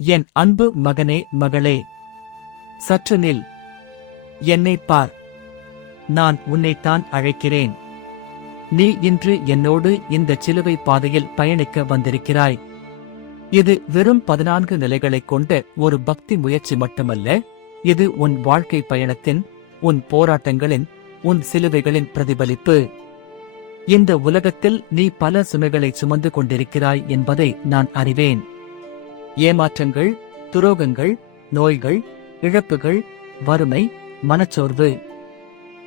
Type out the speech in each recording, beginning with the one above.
என் அன்பு மகனே மகளே, சற்று நில். என்னைப் பார். நான் உன்னைத்தான் அழைக்கிறேன். நீ இன்று என்னோடு இந்த சிலுவை பாதையில் பயணிக்க வந்திருக்கிறாய். இது வெறும் 14 நிலைகளைக் கொண்ட ஒரு பக்தி முயற்சி மட்டுமல்ல, இது உன் வாழ்க்கை பயணத்தின், உன் போராட்டங்களின், உன் சிலுவைகளின் பிரதிபலிப்பு. இந்த உலகத்தில் நீ பல சுமைகளை சுமந்து கொண்டிருக்கிறாய் என்பதை நான் அறிவேன். ஏமாற்றங்கள், துரோகங்கள், நோய்கள், இழப்புகள், வறுமை, மனச்சோர்வு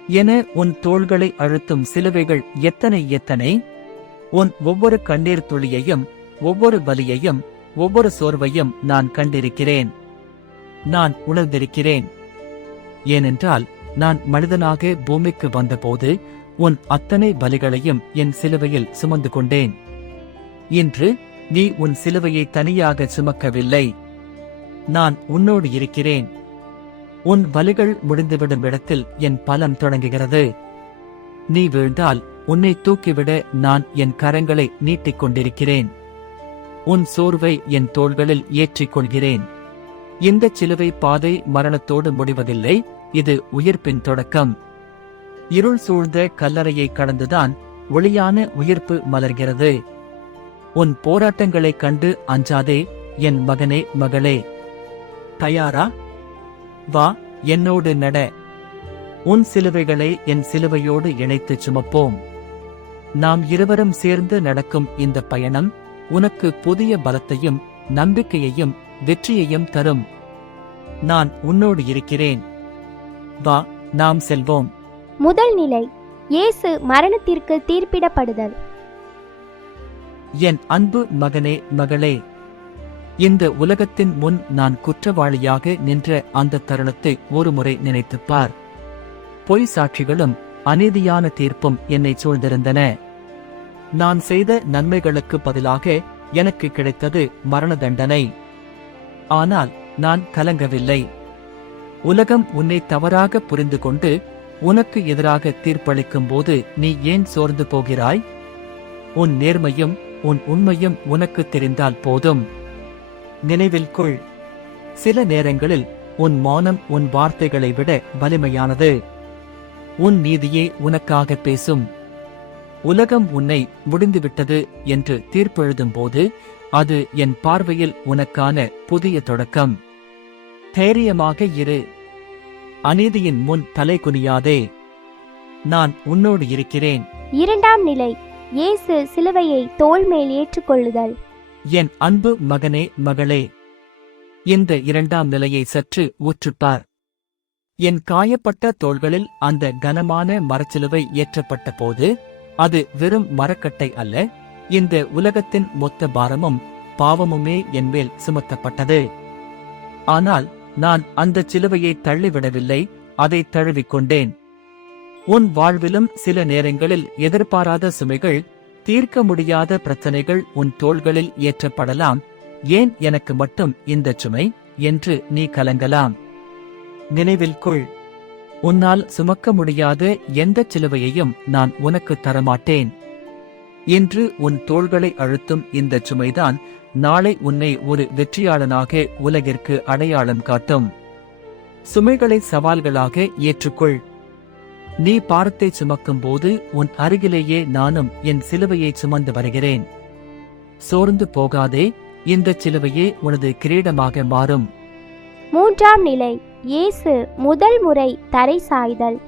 என உன் தோள்களை அழுத்தும் சிலுவைகள் எத்தனை எத்தனை! உன் ஒவ்வொரு கண்ணீர் துளியையும், ஒவ்வொரு வலியையும், ஒவ்வொரு சோர்வையும் நான் கண்டிருக்கிறேன். நான் உணர்ந்திருக்கிறேன். ஏனென்றால் நான் மனிதனாக பூமிக்கு வந்தபோது உன் அத்தனை பலிகளையும் என் சிலுவையில் சுமந்து கொண்டேன். இன்று நீ உன் சிலுவையை தனியாக சுமக்கவில்லை. நான் உன்னோடு இருக்கிறேன். உன் வலிகள் முடிந்துவிடும் இடத்தில் என் பலம் தொடங்குகிறது. நீ வீழ்ந்தால் உன்னை தூக்கிவிட நான் என் கரங்களை நீட்டிக் கொண்டிருக்கிறேன். உன் சோர்வை என் தோள்களில் ஏற்றிக் கொள்கிறேன். இந்த சிலுவை பாதை மரணத்தோடு முடிவதில்லை, இது உயிர்ப்பின் தொடக்கம். இருள் சூழ்ந்த கல்லறையை கடந்துதான் ஒளியான உயிர்ப்பு மலர்கிறது. உன் போராட்டங்களைக் கண்டு அஞ்சாதே என் மகனே மகளே. தயாரா? வா, என்னோடு நட. உன் சிலுவைகளை என் சிலுவையோடு இணைத்துச் சுமப்போம். நாம் இருவரும் சேர்ந்து நடக்கும் இந்த பயணம் உனக்கு புதிய பலத்தையும் நம்பிக்கையையும் வெற்றியையும் தரும். நான் உன்னோடு இருக்கிறேன். வா, நாம் செல்வோம். முதல் நிலை, இயேசு மரணத்திற்கு தீர்ப்பிடப்படுதல். என் அன்பு மகனே மகளே, இந்த உலகத்தின் முன் நான் குற்றவாளியாக நின்ற அந்த தருணத்தை ஒருமுறை நினைத்துப் பார். பொய் சாட்சிகளும் அநீதியான தீர்ப்பும் என்னை சூழ்ந்திருந்தன. நான் செய்த நன்மைகளுக்கு பதிலாக எனக்கு கிடைத்தது மரண தண்டனை. ஆனால் நான் கலங்கவில்லை. உலகம் உன்னை தவறாக புரிந்து கொண்டு உனக்கு எதிராக தீர்ப்பளிக்கும் போது நீ ஏன் சோர்ந்து போகிறாய்? உன் நேர்மையும் உன் உண்மையும் உனக்கு தெரிந்தால் போதும். நினைவில் கொள், சில நேரங்களில் உன் மௌனம் உன் வார்த்தைகளை விட வலிமையானது. உன் நீதியே உனக்காக பேசும். உலகம் உன்னை முடிந்துவிட்டது என்று தீர்ப்பெழுதும் போது அது என் பார்வையில் உனக்கான புதிய தொடக்கம். தைரியமாக இரு. அநீதியின் முன் தலை குனியாதே. நான் உன்னோடு இருக்கிறேன். இரண்டாம் நிலை, இயேசு சிலுவையை தோள் மேல் ஏற்றுக்கொள்ளுதல். என் அன்பு மகனே மகளே, இந்த இரண்டாம் நிலையை சற்று உற்றுப்பார். என் காயப்பட்ட தோள்களில் அந்த கனமான மரச்சிலுவை ஏற்றப்பட்ட போது அது வெறும் மரக்கட்டை அல்ல, இந்த உலகத்தின் மொத்த பாரமும் பாவமுமே என்மேல் சுமத்தப்பட்டது. ஆனால் நான் அந்த சிலுவையை தள்ளிவிடவில்லை, அதை தழுவிக்கொண்டேன். உன் வாழ்விலும் சில நேரங்களில் எதிர்பாராத சுமைகள், தீர்க்க முடியாத பிரச்சனைகள் உன் தோள்களில் ஏற்றப்படலாம். ஏன் எனக்கு மட்டும் இந்த சுமை என்று நீ கலங்கலாம். நினைவில் கொள், உன்னால் சுமக்க முடியாத எந்த சிலுவையையும் நான் உனக்கு தரமாட்டேன். இன்று உன் தோள்களை அழுத்தும் இந்த சுமைதான் நாளை உன்னை ஒரு வெற்றியாளனாக உலகிற்கு அடையாளம் காட்டும். சுமைகளை சவால்களாக ஏற்றுக்கொள். நீ பாரத்தை சுமக்கும் போது உன் அருகிலேயே நானும் என் சிலுவையை சுமந்து வருகிறேன். சோர்ந்து போகாதே, இந்த சிலுவையே உனது கிரீடமாக மாறும். மூன்றாம் நிலை, இயேசு முதல் முறை தரை சாய்தல்.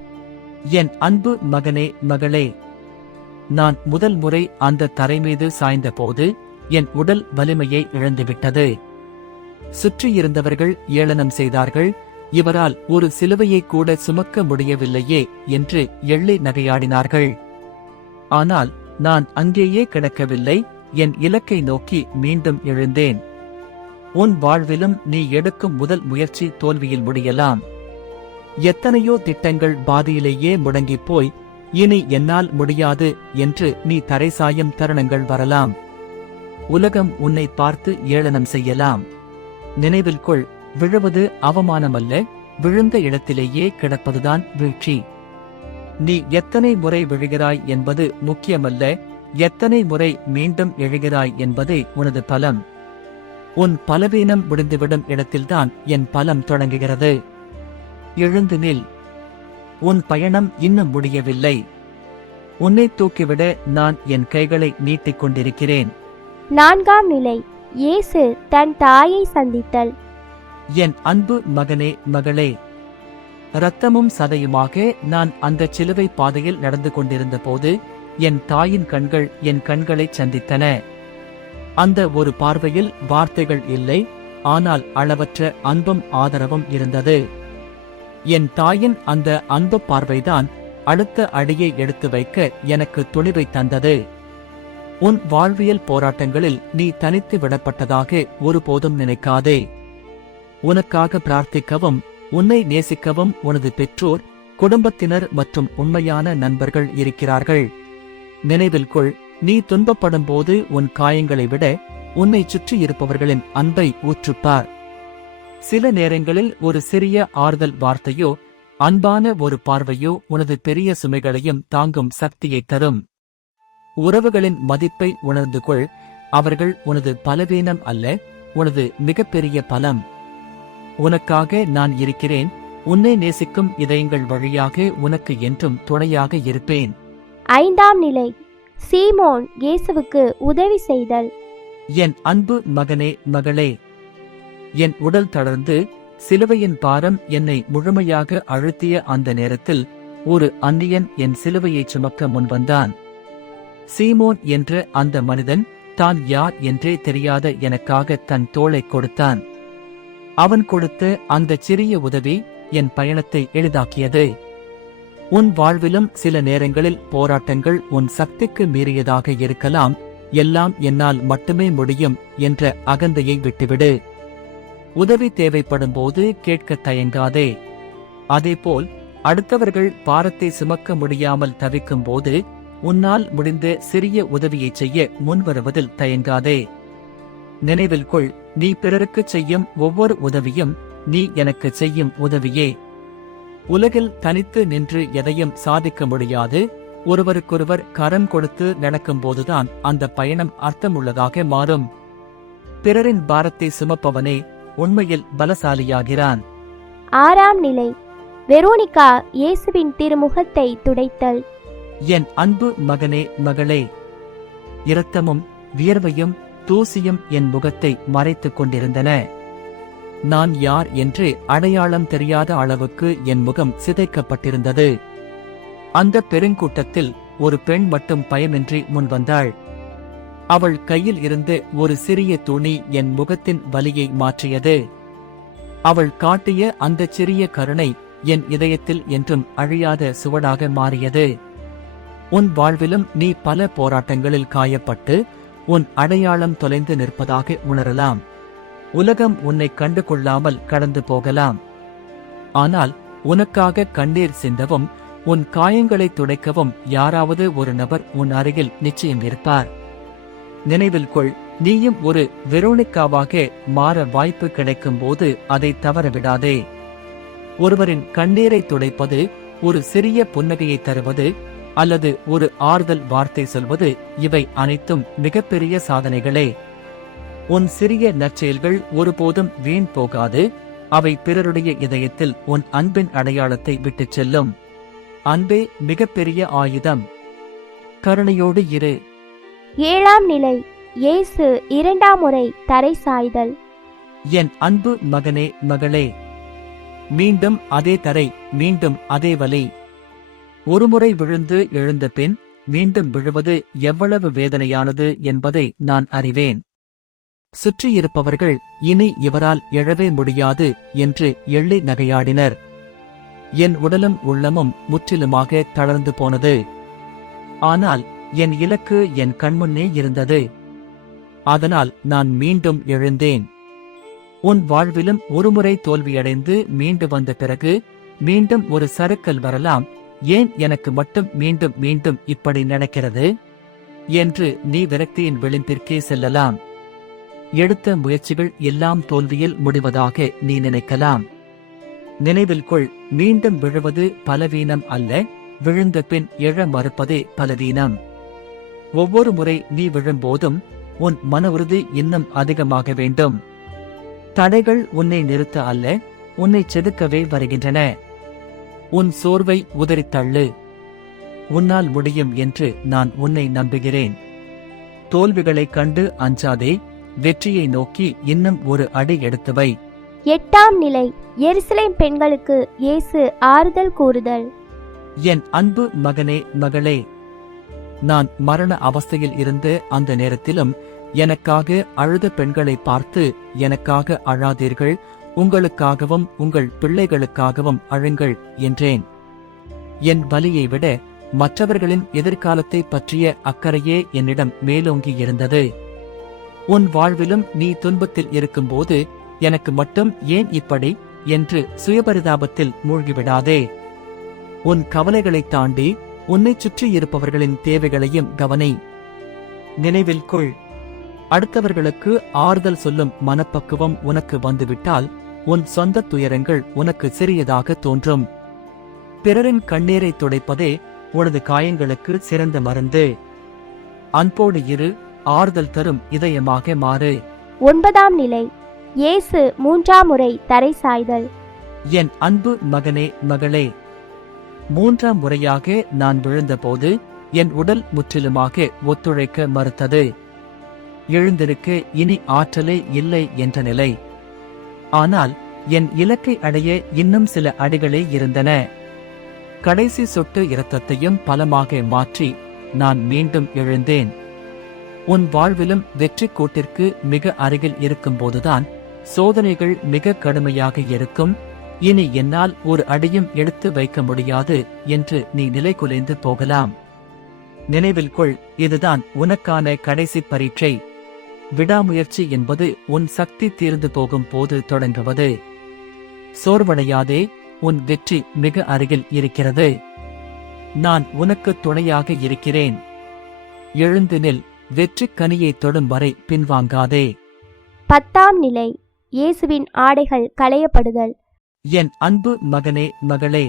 என் அன்பு மகனே மகளே, நான் முதல் முறை அந்த தரை மீது சாய்ந்த போது என் உடல் வலிமையை இழந்துவிட்டது. சுற்றியிருந்தவர்கள் ஏளனம் செய்தார்கள். இவரால் ஒரு சிலுவையை கூட சுமக்க முடியவில்லையே என்று எள்ளி நகையாடினார்கள். ஆனால் நான் அங்கேயே கிடக்கவில்லை, என் இலக்கை நோக்கி மீண்டும் எழுந்தேன். உன் வாழ்விலும் நீ எடுக்கும் முதல் முயற்சி தோல்வியில் முடியலாம். எத்தனையோ திட்டங்கள் பாதியிலேயே முடங்கிப் போய் இனி என்னால் முடியாது என்று நீ தரைசாயும் தருணங்கள் வரலாம். உலகம் உன்னை பார்த்து ஏளனம் செய்யலாம். நினைவில் கொள், விழுவது அவமானமல்ல, விழுந்த இடத்திலேயே கிடப்பதுதான் வீழ்ச்சி. நீ எத்தனை முறை விழுகிறாய் என்பது முக்கியமல்ல, எத்தனை முறை மீண்டும் எழுகிறாய் என்பதே உனது பலம். உன் பலவீனம் முடிந்துவிடும் இடத்தில்தான் என் பலம் தொடங்குகிறது. எழுந்து நில். உன் பயணம் இன்னும் முடியவில்லை. உன்னை தூக்கிவிட நான் என் கைகளை நீட்டிக் கொண்டிருக்கிறேன். 4ஆம் நிலை இயேசு தன் தாயை சந்தித்தல். என் அன்பு மகனே, மகளே, இரத்தமும் சதையுமாக நான் அந்த சிலுவை பாதையில் நடந்து கொண்டிருந்த போது என் தாயின் கண்கள் என் கண்களைச் சந்தித்தன. அந்த ஒரு பார்வையில் வார்த்தைகள் இல்லை, ஆனால் அளவற்ற அன்பும் ஆதரவும் இருந்தது. என் தாயின் அந்த அன்பு பார்வைதான் அடுத்த அடியை எடுத்து வைக்க எனக்கு துணிவை தந்தது. உன் வாழ்வியல் போராட்டங்களில் நீ தனித்து விடப்பட்டதாக ஒருபோதும் நினைக்காதே. உனக்காக பிரார்த்திக்கவும் உன்னை நேசிக்கவும் உனது பெற்றோர், குடும்பத்தினர் மற்றும் உண்மையான நண்பர்கள் இருக்கிறார்கள். நினைவில் கொள், நீ துன்பப்படும் போது உன் காயங்களை விட உன்னை சுற்றி இருப்பவர்களின் அன்பை ஊற்றுப்பார். சில நேரங்களில் ஒரு சிறிய ஆறுதல் வார்த்தையோ அன்பான ஒரு பார்வையோ உனது பெரிய சுமைகளையும் தாங்கும் சக்தியை தரும். உறவுகளின் மதிப்பை உணர்ந்து கொள். அவர்கள் உனது பலவீனம் அல்ல, உனது மிகப்பெரிய பலம். உனக்காக நான் இருக்கிறேன். உன்னை நேசிக்கும் இதயங்கள் வழியாக உனக்கு என்றும் துணையாக இருப்பேன். 5ஆம் நிலை சீமோன் இயேசுவுக்கு உதவி செய்தல். என் அன்பு மகனே, மகளே, என் உடல் தளர்ந்து சிலுவையின் பாரம் என்னை முழுமையாக அழுத்திய அந்த நேரத்தில் ஒரு அந்நியன் என் சிலுவையை சுமக்க முன்வந்தான். சீமோன் என்ற அந்த மனிதன் தான் யார் என்றே தெரியாத எனக்காக தன் தோளை கொடுத்தான். அவன் கொடுத்த அந்த சிறிய உதவி என் பயணத்தை எளிதாக்கியது. உன் வாழ்விலும் சில நேரங்களில் போராட்டங்கள் உன் சக்திக்கு மீறியதாக இருக்கலாம். எல்லாம் என்னால் மட்டுமே முடியும் என்ற அகந்தையை விட்டுவிடு. உதவி தேவைப்படும் போது கேட்க தயங்காதே. அதேபோல் அடுத்தவர்கள் பாரத்தை சுமக்க முடியாமல் தவிக்கும் போது உன்னால் முடிந்த சிறிய உதவியை செய்ய முன்வருவதில் தயங்காதே. நினைவில் கொள், நீ பிறருக்கு செய்யும் ஒவ்வொரு உதவியும் நீ எனக்கு செய்யும் உதவியே. உலகில் தனித்து நின்று எதையும் சாதிக்க முடியாது. ஒருவருக்கொருவர் கரம் கொடுத்து நடக்கும்போதுதான் அந்த பயணம் அர்த்தமுள்ளதாக மாறும். பிறரின் பாரத்தை சுமப்பவனே உண்மையில் பலசாலியாகிறான். 6ஆம் நிலை வெரோனிகா இயேசுவின் திருமுகத்தை துடைத்தல். என் அன்பு மகனே, மகளே, இரத்தமும் வியர்வையும் தூசியும் என் முகத்தை மறைத்துக் கொண்டிருந்தன. நான் யார் என்று அடையாளம் தெரியாத அளவுக்கு என் முகம் சிதைக்கப்பட்டிருந்தது. அந்த பெருங்கூட்டத்தில் ஒரு பெண் மட்டும் பயமின்றி முன்வந்தாள். அவள் கையில் இருந்து ஒரு சிறிய துணி என் முகத்தின் வலியை மாற்றியது. அவள் காட்டிய அந்த சிறிய கருணை என் இதயத்தில் என்றும் அழியாத சுவடாக மாறியது. உன் வாழ்விலும் நீ பல போராட்டங்களில் காயப்பட்டு உன் அடையாளம் தொலைந்து நிற்பதாக உணரலாம். உலகம் உன்னை கண்டு கொள்ளாமல் கடந்து போகலாம். ஆனால் உனக்காக கண்ணீர் சிந்தவும் உன் காயங்களை துடைக்கவும் யாராவது ஒரு நபர் உன் அருகில் நிச்சயம் இருப்பார். நினைவில் கொள், நீயும் ஒரு வெரோனிக்காவாக மாற வாய்ப்பு கிடைக்கும் போது அதை தவறவிடாதே. ஒருவரின் கண்ணீரை துடைப்பது, ஒரு சிறிய புன்னகையை தருவது அல்லது ஒரு ஆறுதல் வார்த்தை சொல்வது, இவை அனைத்தும் மிகப்பெரிய சாதனைகளே. உன் சிறிய நற்செயல்கள் ஒருபோதும் வீண் போகாது. அவை பிறருடைய இதயத்தில் உன் அன்பின் அடையாளத்தை விட்டுச் செல்லும். அன்பே மிகப்பெரிய ஆயுதம். கருணையோடு இரு. 7ஆம் நிலை இயேசு 2ஆம் முறை தரை சாய்தல். என் அன்பு மகனே, மகளே, மீண்டும் அதே தரை, மீண்டும் அதே வலி. ஒருமுறை விழுந்து எழுந்த பின் மீண்டும் விழுவது எவ்வளவு வேதனையானது என்பதை நான் அறிவேன். சுற்றியிருப்பவர்கள் இனி இவரால் எழவே முடியாது என்று எள்ளி நகையாடினர். என் உடலும் உள்ளமும் முற்றிலுமாக தளர்ந்து போனது. ஆனால் என் இலக்கு என் கண்முன்னே இருந்தது. அதனால் நான் மீண்டும் எழுந்தேன். உன் வாழ்விலும் ஒருமுறை தோல்வியடைந்து மீண்டு வந்த பிறகு மீண்டும் ஒரு சறுக்கல் வரலாம். ஏன் எனக்கு மட்டும் மீண்டும் மீண்டும் இப்படி நடக்கிறது என்று நீ விரக்தியின் விளிம்பிற்கே செல்லலாம். எடுத்த முயற்சிகள் எல்லாம் தோல்வியில் முடிவதாக நீ நினைக்கலாம். நினைவில் கொள், மீண்டும் விழுவது பலவீனம் அல்ல, விழுந்த பின் எழ மறுப்பதே பலவீனம். ஒவ்வொரு முறை நீ விழும்போதும் உன் மன உறுதி இன்னும் அதிகமாக வேண்டும். தடைகள் உன்னை நிறுத்த அல்ல, உன்னை செதுக்கவே வருகின்றன. உன் சோர்வை உதறித்தள்ளு. உன்னால் முடியும் என்று நான் உன்னை நம்புகிறேன். தோல்விகளைக் கண்டு அஞ்சாதே, வெற்றியை நோக்கி இன்னும் ஒரு அடி எடுத்து வை. 8ஆம் நிலை எருசலேம் பெண்களுக்கு இயேசு ஆறுதல் கூறுதல். என் அன்பு மகனே, மகளே, நான் மரண அவஸ்தையில் இருந்த அந்த நேரத்திலும் எனக்காக அழுத பெண்களை பார்த்து, எனக்காக அழாதீர்கள், உங்களுக்காகவும் உங்கள் பிள்ளைகளுக்காகவும் அழுங்கள் என்றேன். என் வலியை விட மற்றவர்களின் எதிர்காலத்தை பற்றிய அக்கறையே என்னிடம் மேலோங்கி இருந்தது. உன் வாழ்விலும் நீ துன்பத்தில் இருக்கும்போது எனக்கு மட்டும் ஏன் இப்படி என்று சுயபரிதாபத்தில் மூழ்கிவிடாதே. உன் கவலைகளைத் தாண்டி உன்னைச் சுற்றி இருப்பவர்களின் தேவைகளையும் கவனி. நினைவில் கொள், அடுத்தவர்களுக்கு ஆறுதல் சொல்லும் மனப்பக்குவம் உனக்கு வந்துவிட்டால் உன் சொந்த துயரங்கள் உனக்கு சிறியதாக தோன்றும். பிறரின் கண்ணீரை துடைப்பதே உனது காயங்களுக்கு சிறந்த மருந்து. அன்போடு இரு, ஆறுதல் தரும் இதயமாக மாறு. 9ஆம் நிலை இயேசு 3ஆம் முறை தரை சாய்தல். என் அன்பு மகனே, மகளே, 3ஆம் முறையாக நான் விழுந்தபோது என் உடல் முற்றிலுமாக ஒத்துழைக்க மறுத்தது. எழுந்திருக்க இனி ஆற்றலே இல்லை என்ற நிலை. ஆனால் என் இலக்கை அடைய இன்னும் சில அடிகளே இருந்தன. கடைசி சொட்டு இரத்தத்தையும் பலமாக மாற்றி நான் மீண்டும் எழுந்தேன். உன் வாழ்விலும் வெற்றி கோட்டிற்கு மிக அருகில் இருக்கும்போதுதான் சோதனைகள் மிக கடுமையாக இருக்கும். இனி என்னால் ஒரு அடியும் எடுத்து வைக்க முடியாது என்று நீ நிலைகுலைந்து போகலாம். நினைவில் கொள், இதுதான் உனக்கான கடைசி பரீட்சை. விடாமுயற்சி என்பது உன் சக்தி தீர்ந்து போகும் போது தொடங்குவது. சோர்வடையாதே, உன் வெற்றி மிக அருகில் இருக்கிறது. நான் உனக்கு துணையாக இருக்கிறேன். எழுந்து நில், வெற்றி கனியை தொடும் வரை பின்வாங்காதே. 10ஆம் நிலை இயேசுவின் ஆடைகள் களையப்படுதல். என் அன்பு மகனே, மகளே,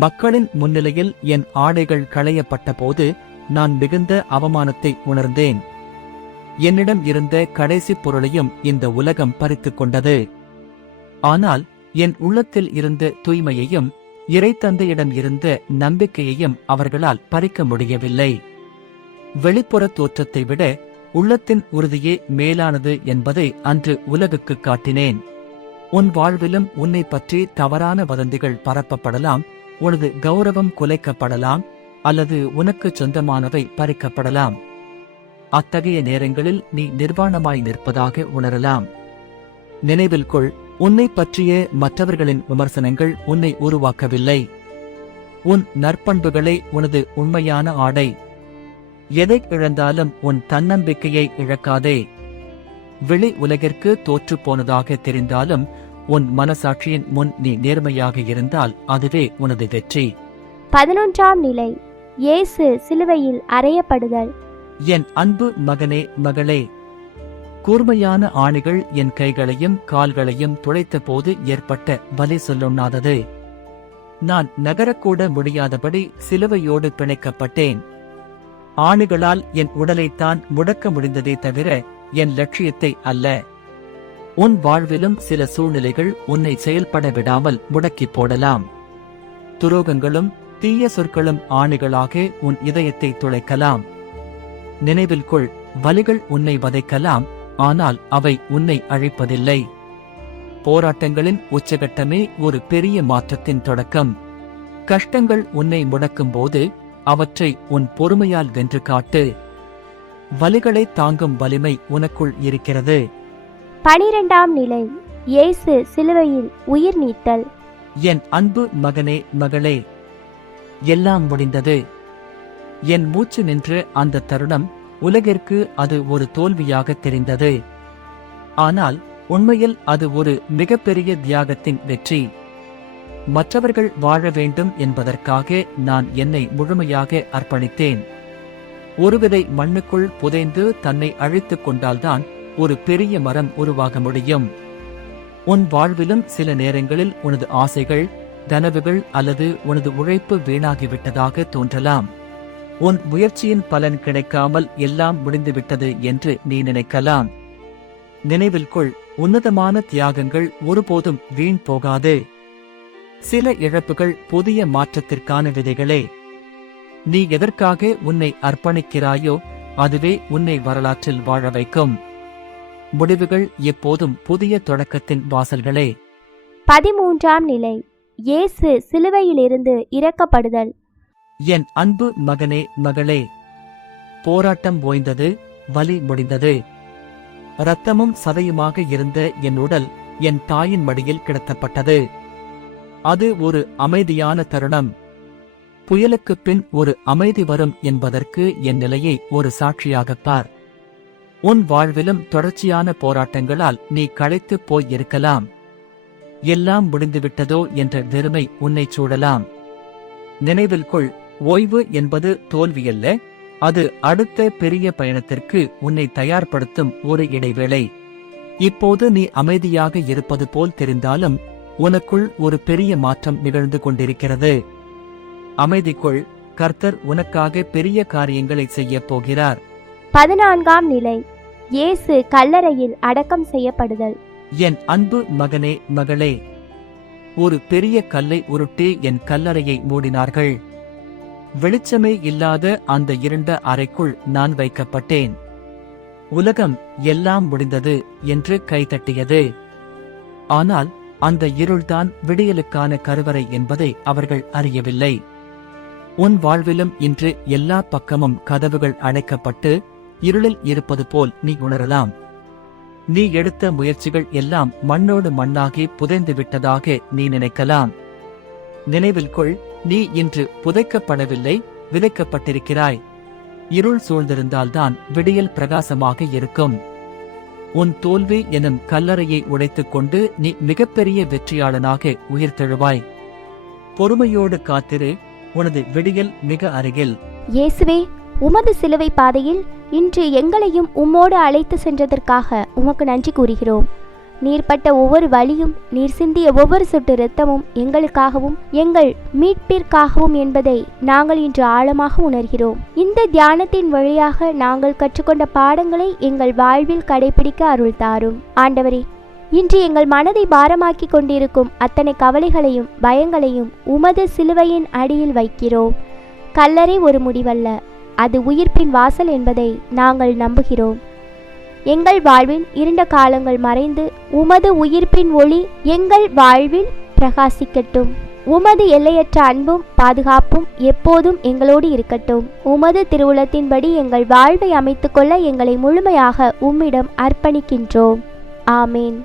மக்களின் முன்னிலையில் என் ஆடைகள் களையப்பட்ட போது நான் மிகுந்த அவமானத்தை உணர்ந்தேன். என்னிடம் இருந்த கடைசி பொருளையும் இந்த உலகம் பறித்துக் கொண்டது. ஆனால் என் உள்ளத்தில் இருந்த தூய்மையையும் இறைத்தந்தையிடம் இருந்த நம்பிக்கையையும் அவர்களால் பறிக்க முடியவில்லை. வெளிப்புற தோற்றத்தை விட உள்ளத்தின் உறுதியே மேலானது என்பதை அன்று உலகுக்கு காட்டினேன். உன் வாழ்விலும் உன்னை பற்றி தவறான வதந்திகள் பரப்பப்படலாம், உனது கௌரவம் குலைக்கப்படலாம், அல்லது உனக்கு சொந்தமானவை பறிக்கப்படலாம். அத்தகைய நேரங்களில் நீ நிர்வாணமாய் நிற்பதாக உணரலாம். நினைவில் கொள், உன்னை பற்றிய மற்றவர்களின் விமர்சனங்கள் உன்னை உருவாக்கவில்லை. உன் நற்பண்புகளே உனது உண்மையான ஆடை. எதை இழந்தாலும் உன் தன்னம்பிக்கையை இழக்காதே. வெளி உலகிற்கு தோற்றுப் போனதாக தெரிந்தாலும் உன் மனசாட்சியின் முன் நீ நேர்மையாக இருந்தால் அதுவே உனது வெற்றி. 11ஆம் நிலை இயேசு சிலுவையில் அறையப்படுதல். என் அன்பு மகனே, மகளே, கூர்மையான ஆணிகள் என் கைகளையும் கால்களையும் துளைத்த போது ஏற்பட்ட வலி சொல்லுண்ணாதது. நான் நகரக்கூட முடியாதபடி சிலுவையோடு பிணைக்கப்பட்டேன். ஆணிகளால் என் உடலைத்தான் முடக்க முடிந்ததே தவிர என் லட்சியத்தை அல்ல. உன் வாழ்விலும் சில சூழ்நிலைகள் உன்னை செயல்பட விடாமல் முடக்கிப் போடலாம். துரோகங்களும் தீய சொற்களும் ஆணிகளாக உன் இதயத்தை துளைக்கலாம். நினைவில் கொள், வலிகள் உன்னை வதைக்கலாம், ஆனால் அவை உன்னை அழிப்பதில்லை. போராட்டங்களின் உச்சகட்டமே ஒரு பெரிய மாற்றத்தின் தொடக்கம். கஷ்டங்கள் உன்னை முடக்கும் போது அவற்றை உன் பொறுமையால் வென்று காட்டு. வலிகளை தாங்கும் வலிமை உனக்குள் இருக்கிறது. 12ஆம் நிலை இயேசு சிலுவையில் உயிர் நீத்தல். என் அன்பு மகனே, மகளே, எல்லாம் முடிந்தது. என் மூச்சு நின்று அந்த தருணம் உலகிற்கு அது ஒரு தோல்வியாக தெரிந்தது. ஆனால் உண்மையில் அது ஒரு மிகப்பெரிய தியாகத்தின் வெற்றி. மற்றவர்கள் வாழ வேண்டும் என்பதற்காக நான் என்னை முழுமையாக அர்ப்பணித்தேன். ஒரு விதை மண்ணுக்குள் புதைந்து தன்னை அழித்துக் கொண்டால்தான் ஒரு பெரிய மரம் உருவாக முடியும். உன் வாழ்விலும் சில நேரங்களில் உனது ஆசைகள், கனவுகள் அல்லது உனது உழைப்பு வீணாகிவிட்டதாக தோன்றலாம். உன் முயற்சியின் பலன் கிடைக்காமல் எல்லாம் முடிந்துவிட்டது என்று நீ நினைக்கலாம். நினைவில் கொள், உன்னதமான தியாகங்கள் ஒருபோதும் வீண் போகாது. சில இழப்புகள் புதிய மாற்றத்திற்கான விதைகளே. நீ எதற்காக உன்னை அர்ப்பணிக்கிறாயோ அதுவே உன்னை வரலாற்றில் வாழ வைக்கும். முடிவுகள் எப்போதும் புதிய தொடக்கத்தின் வாசல்களே. 13ஆம் நிலை. இயேசு சிலுவையிலிருந்து இறக்கப்படுதல். என் அன்பு மகனே, மகளே, போராட்டம் ஓய்ந்தது, வலி முடிந்தது. இரத்தமும் சதையுமாக இருந்த என் உடல் என் தாயின் மடியில் கிடத்தப்பட்டது. அது ஒரு அமைதியான தருணம். புயலுக்குப் பின் ஒரு அமைதி வரும் என்பதற்கு என் நிலையை ஒரு சாட்சியாகப் பார். உன் வாழ்விலும் தொடர்ச்சியான போராட்டங்களால் நீ களைத்துப் போய் இருக்கலாம். எல்லாம் முடிந்துவிட்டதோ என்ற வெறுமை உன்னை சூழலாம். நினைவில் கொள், ஓய்வு என்பது தோல்வியல்ல, அது அடுத்த பெரிய பயணத்திற்கு உன்னை தயார்படுத்தும் ஒரு இடைவேளை. இப்போது நீ அமைதியாக இருப்பது போல் தெரிந்தாலும் உனக்குள் ஒரு பெரிய மாற்றம் நிகழ்ந்து கொண்டிருக்கிறது. அமைதி கொள், கர்த்தர் உனக்காக பெரிய காரியங்களை செய்யப் போகிறார். 14ஆம் நிலை. இயேசு கல்லறையில் அடக்கம் செய்யப்படுதல். என் அன்பு மகனே, மகளே, ஒரு பெரிய கல்லை உருட்டி என் கல்லறையை மூடினார்கள். வெளிச்சமே இல்லாத அந்த இருண்ட அறைக்குள் நான் வைக்கப்பட்டேன். உலகம் எல்லாம் முடிந்தது என்று கைதட்டியது. ஆனால் அந்த இருள்தான் விடியலுக்கான கருவறை என்பதை அவர்கள் அறியவில்லை. உன் வாழ்விலும் இன்று எல்லா பக்கமும் கதவுகள் அடைக்கப்பட்டு இருளில் இருப்பது போல் நீ உணரலாம். நீ எடுத்த முயற்சிகள் எல்லாம் மண்ணோடு மண்ணாகி புதைந்து விட்டதாக நீ நினைக்கலாம். நினைவில் கொள், நீ இன்று புதைக்கப்படவில்லை, விதைக்கப்பட்டிருக்கிறாய். இருள் சூழ்ந்திருந்தால்தான் விடியல் பிரகாசமாக இருக்கும். உன் தோல்வி எனும் கல்லறையை உடைத்துக் கொண்டு நீ மிகப்பெரிய வெற்றியாளனாக உயிர்த்தெழுவாய். பொறுமையோடு காத்திரு, உனது விடியல் மிக அருகில். இயேசுவே, உமது சிலுவை பாதையில் இன்று எங்களையும் உம்மோடு அழைத்து சென்றதற்காக உமக்கு நன்றி கூறுகிறோம். நீர் பட்ட ஒவ்வொரு வலியும், நீர் சிந்திய ஒவ்வொரு சொட்டு இரத்தமும் எங்களுக்காகவும் எங்கள் மீட்பிற்காகவும் என்பதை நாங்கள் இன்று ஆழமாக உணர்கிறோம். இந்த தியானத்தின் வழியாக நாங்கள் கற்றுக்கொண்ட பாடங்களை எங்கள் வாழ்வில் கடைபிடிக்க அருள் தாரும். ஆண்டவரே, இன்று எங்கள் மனதை பாரமாக்கி கொண்டிருக்கும் அத்தனை கவலைகளையும் பயங்களையும் உமது சிலுவையின் அடியில் வைக்கிறோம். கல்லறை ஒரு முடிவல்ல, அது உயிர்ப்பின் வாசல் என்பதை நாங்கள் நம்புகிறோம். எங்கள் வாழ்வில் இருண்ட காலங்கள் மறைந்து உமது உயிர்ப்பின் ஒளி எங்கள் வாழ்வில் பிரகாசிக்கட்டும். உமது எல்லையற்ற அன்பும் பாதுகாப்பும் எப்போதும் எங்களோடு இருக்கட்டும். உமது திருவுளத்தின்படி எங்கள் வாழ்வை அமைத்துக்கொள்ள எங்களை முழுமையாக உம்மிடம் அர்ப்பணிக்கின்றோம். ஆமேன்.